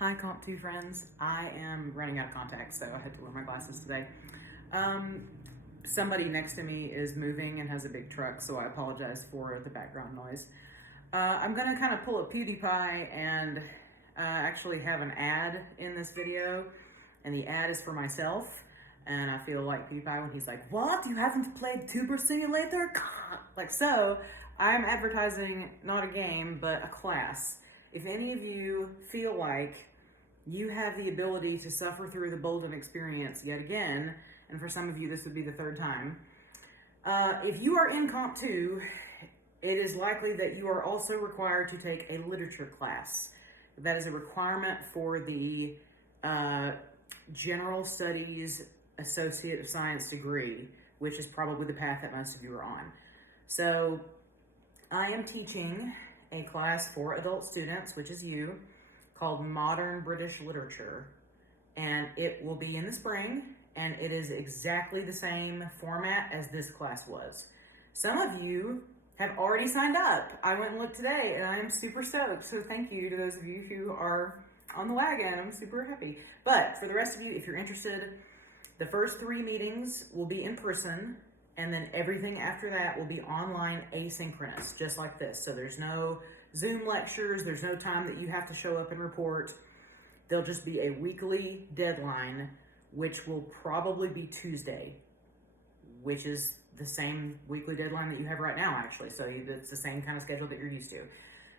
Hi, Comp 2 friends. I am running out of contacts, so I had to wear my glasses today. Somebody next to me is moving and has a big truck, so I apologize for the background noise. I'm going to kind of pull a PewDiePie and actually have an ad in this video, and the ad is for myself. And I feel like PewDiePie when he's like, "What? You haven't played Tuber Simulator?" Like, so I'm advertising not a game, but a class. If any of you feel like you have the ability to suffer through the Bolden experience yet again, and for some of you this would be the third time, if you are in Comp 2, it is likely that you are also required to take a literature class. That is a requirement for the General Studies Associate of Science degree, which is probably the path that most of you are on. So I am teaching a class for adult students, which is you, called Modern British Literature, and it will be in the spring, and it is exactly the same format as this class was. Some of you have already signed up. I went and looked today, and I am super stoked, so thank you to those of you who are on the wagon. I'm super happy. But for the rest of you, if you're interested, the first 3 meetings will be in person, and then everything after that will be online asynchronous, just like this. So there's no Zoom lectures, there's no time that you have to show up and report. There'll just be a weekly deadline, which will probably be Tuesday, which is the same weekly deadline that you have right now, actually. So it's the same kind of schedule that you're used to.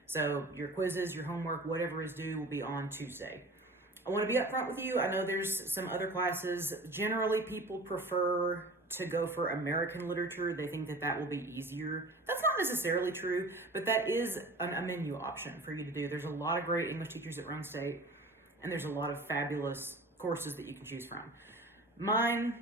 So your quizzes, your homework, whatever is due will be on Tuesday. I want to be upfront with you. I know there's some other classes. Generally, people prefer to go for American literature. They think that that will be easier. That's not necessarily true, but that is a menu option for you to do. There's a lot of great English teachers at Rome State, and there's a lot of fabulous courses that you can choose from. Mine,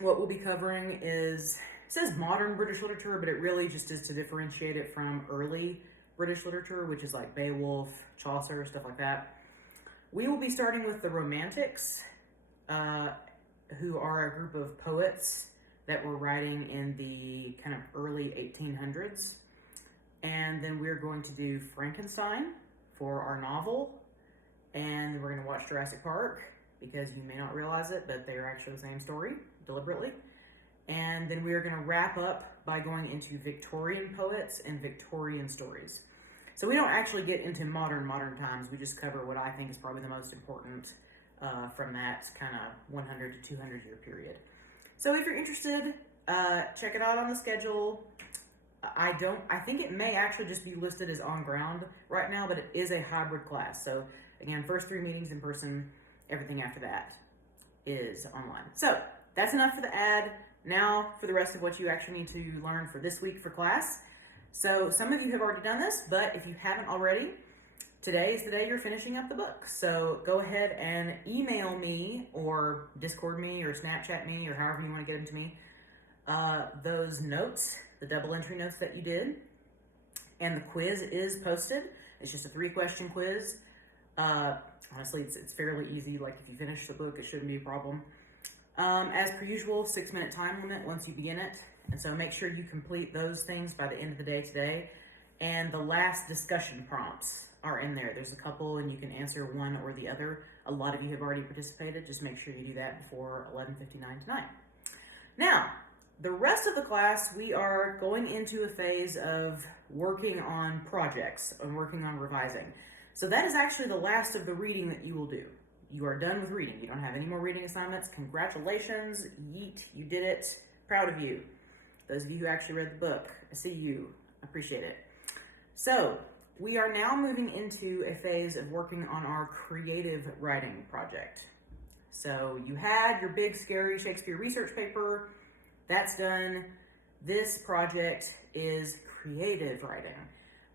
what we'll be covering is, it says modern British literature, but it really just is to differentiate it from early British literature, which is like Beowulf, Chaucer, stuff like that. We will be starting with the Romantics, who are a group of poets that were writing in the kind of early 1800s. And then we're going to do Frankenstein for our novel. And we're going to watch Jurassic Park, because you may not realize it, but they are actually the same story, deliberately. And then we are going to wrap up by going into Victorian poets and Victorian stories. So we don't actually get into modern times. We just cover what I think is probably the most important from that kind of 100 to 200 year period. So if you're interested, check it out on the schedule. I think it may actually just be listed as on ground right now, but it is a hybrid class. So again, first 3 meetings in person, everything after that is online. So that's enough for the ad. Now for the rest of what you actually need to learn for this week for class. So some of you have already done this, but if you haven't already, today is the day you're finishing up the book. So go ahead and email me or Discord me or Snapchat me or however you want to get them to me, those notes, the double entry notes that you did. And the quiz is posted. It's just a 3-question quiz. Honestly, it's fairly easy. Like if you finish the book, it shouldn't be a problem. As per usual, 6-minute time limit once you begin it. And so make sure you complete those things by the end of the day today. And the last discussion prompts are in there. There's a couple and you can answer one or the other. A lot of you have already participated. Just make sure you do that before 11:59 tonight. Now, the rest of the class, we are going into a phase of working on projects and working on revising. So that is actually the last of the reading that you will do. You are done with reading. You don't have any more reading assignments. Congratulations. Yeet. You did it. Proud of you. Those of you who actually read the book, I see you. Appreciate it. So we are now moving into a phase of working on our creative writing project. So you had your big, scary Shakespeare research paper. That's done. This project is creative writing.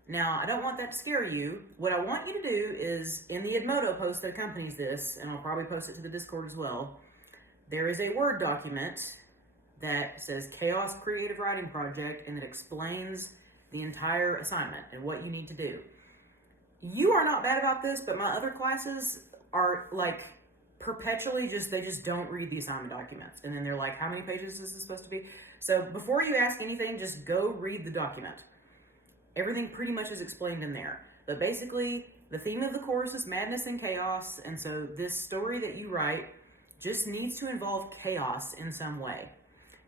Now, I don't want that to scare you. What I want you to do is, in the Edmodo post that accompanies this, and I'll probably post it to the Discord as well, there is a Word document that says Chaos Creative Writing Project, and it explains the entire assignment and what you need to do. You are not bad about this, but my other classes are like perpetually they just don't read the assignment documents. And then they're like, how many pages is this supposed to be? So before you ask anything, just go read the document. Everything pretty much is explained in there. But basically, The theme of the course is madness and chaos, and so this story that you write just needs to involve chaos in some way.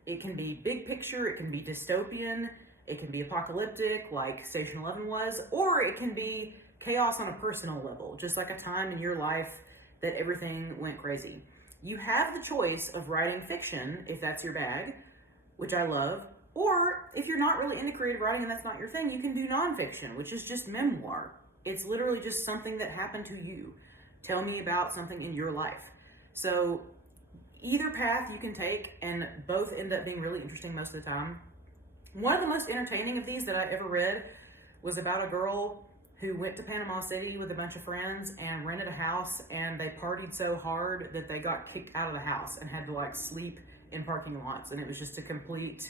It can be big picture, it can be dystopian, it can be apocalyptic like Station 11 was, or it can be chaos on a personal level, just like a time in your life that everything went crazy. You have the choice of writing fiction, if that's your bag, which I love, or if you're not really into creative writing and that's not your thing, you can do nonfiction, which is just memoir. It's literally just something that happened to you. Tell me about something in your life. So either path you can take, and both end up being really interesting most of the time. One of the most entertaining of these that I ever read was about a girl who went to Panama City with a bunch of friends and rented a house, and they partied so hard that they got kicked out of the house and had to like sleep in parking lots, and it was just a complete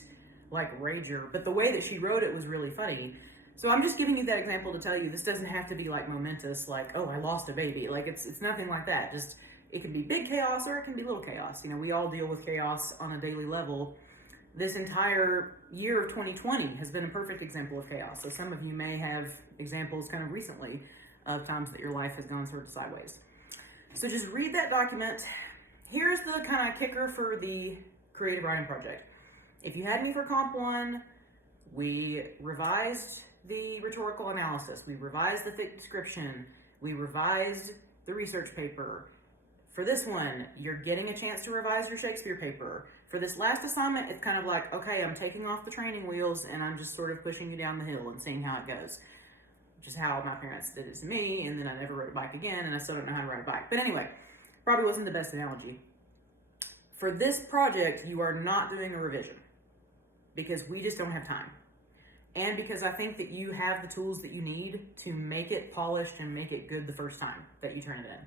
like rager. But the way that she wrote it was really funny. So I'm just giving you that example to tell you this doesn't have to be like momentous, like, oh, I lost a baby. Like it's nothing like that. Just, it can be big chaos or it can be little chaos. You know, we all deal with chaos on a daily level. This entire year of 2020 has been a perfect example of chaos. So some of you may have examples kind of recently of times that your life has gone sort of sideways. So just read that document. Here's the kind of kicker for the creative writing project. If you had me for Comp 1, we revised the rhetorical analysis, we revised the thick description, we revised the research paper. For this one, you're getting a chance to revise your Shakespeare paper. For this last assignment, it's kind of like, okay, I'm taking off the training wheels and I'm just sort of pushing you down the hill and seeing how it goes. Which is how my parents did it to me, and then I never rode a bike again, and I still don't know how to ride a bike. But anyway, probably wasn't the best analogy. For this project, you are not doing a revision because we just don't have time. And because I think that you have the tools that you need to make it polished and make it good the first time that you turn it in.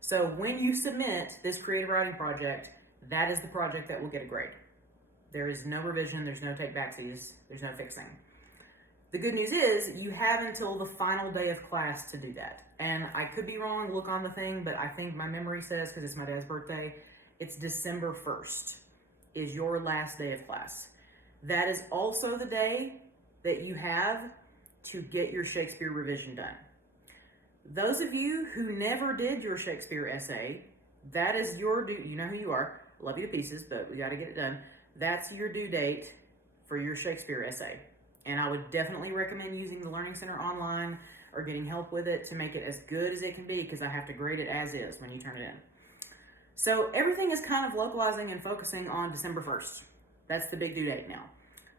So when you submit this creative writing project, that is the project that will get a grade. There is no revision, there's no take backsies, there's no fixing. The good news is you have until the final day of class to do that. And I could be wrong, look on the thing, but I think my memory says, because it's my dad's birthday, it's December 1st is your last day of class. That is also the day that you have to get your Shakespeare revision done. Those of you who never did your Shakespeare essay, that is your due, you know who you are, love you to pieces, but we gotta get it done. That's your due date for your Shakespeare essay. And I would definitely recommend using the Learning Center online or getting help with it to make it as good as it can be, because I have to grade it as is when you turn it in. So everything is kind of localizing and focusing on December 1st. That's the big due date now.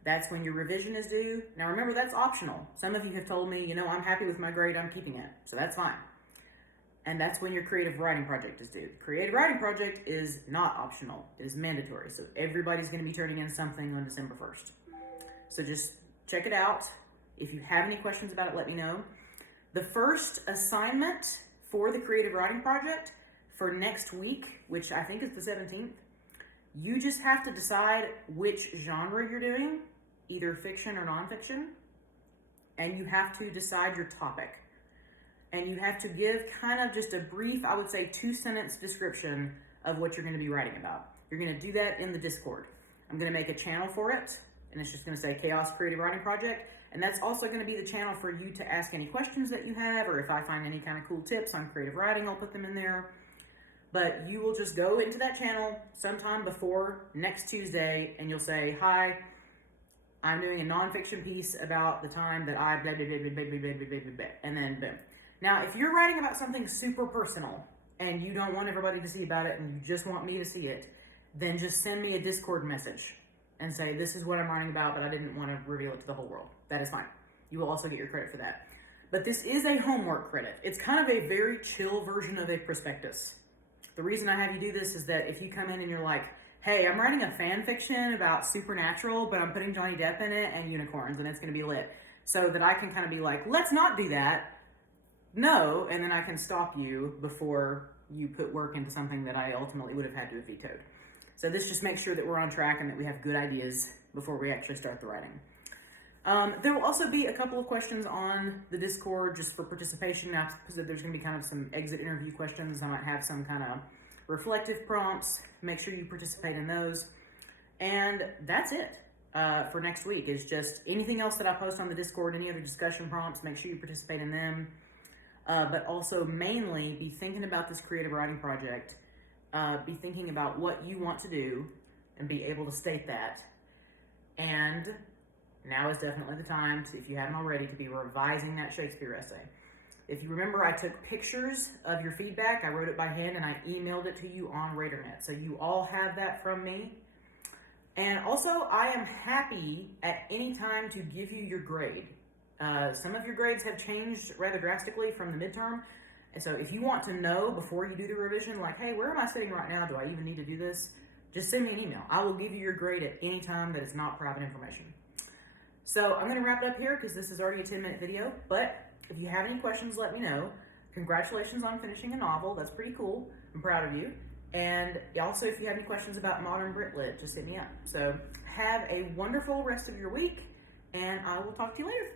That's when your revision is due. Now remember, that's optional. Some of you have told me, I'm happy with my grade, I'm keeping it. So that's fine. And that's when your creative writing project is due. The creative writing project is not optional. It is mandatory. So everybody's going to be turning in something on December 1st. So just check it out. If you have any questions about it, let me know. The first assignment for the creative writing project for next week, which I think is the 17th, you just have to decide which genre you're doing, either fiction or nonfiction, and you have to decide your topic. And you have to give kind of just a brief, I would say 2-sentence description of what you're going to be writing about. You're going to do that in the Discord. I'm going to make a channel for it, and it's just going to say Chaos Creative Writing Project. And that's also going to be the channel for you to ask any questions that you have, or if I find any kind of cool tips on creative writing, I'll put them in there. But you will just go into that channel sometime before next Tuesday, and you'll say, hi, I'm doing a nonfiction piece about the time that I blah, blah, blah, blah, blah, blah, blah, blah, blah, blah, and then boom. Now, if you're writing about something super personal, and you don't want everybody to see about it, and you just want me to see it, then just send me a Discord message and say, this is what I'm writing about, but I didn't want to reveal it to the whole world. That is fine. You will also get your credit for that. But this is a homework credit. It's kind of a very chill version of a prospectus. The reason I have you do this is that if you come in and you're like, hey, I'm writing a fan fiction about supernatural, but I'm putting Johnny Depp in it and unicorns, and it's going to be lit. So that I can kind of be like, let's not do that. No, and then I can stop you before you put work into something that I ultimately would have had to have vetoed. So this just makes sure that we're on track and that we have good ideas before we actually start the writing. There will also be a couple of questions on the Discord just for participation. Now, because there's going to be kind of some exit interview questions. I might have some kind of reflective prompts. Make sure you participate in those. And that's it for next week. Is just anything else that I post on the Discord, any other discussion prompts, make sure you participate in them. but also mainly be thinking about this creative writing project, be thinking about what you want to do and be able to state that. And now is definitely the time, to, if you haven't already, to be revising that Shakespeare essay. If you remember, I took pictures of your feedback, I wrote it by hand, and I emailed it to you on RadarNet. So you all have that from me. And also, I am happy at any time to give you your grade. Some of your grades have changed rather drastically from the midterm. And so if you want to know before you do the revision, like, hey, where am I sitting right now? Do I even need to do this? Just send me an email. I will give you your grade at any time that is not private information. So I'm going to wrap it up here because this is already a 10-minute video. But if you have any questions, let me know. Congratulations on finishing a novel. That's pretty cool. I'm proud of you. And also, if you have any questions about modern Brit Lit, just hit me up. So have a wonderful rest of your week, and I will talk to you later.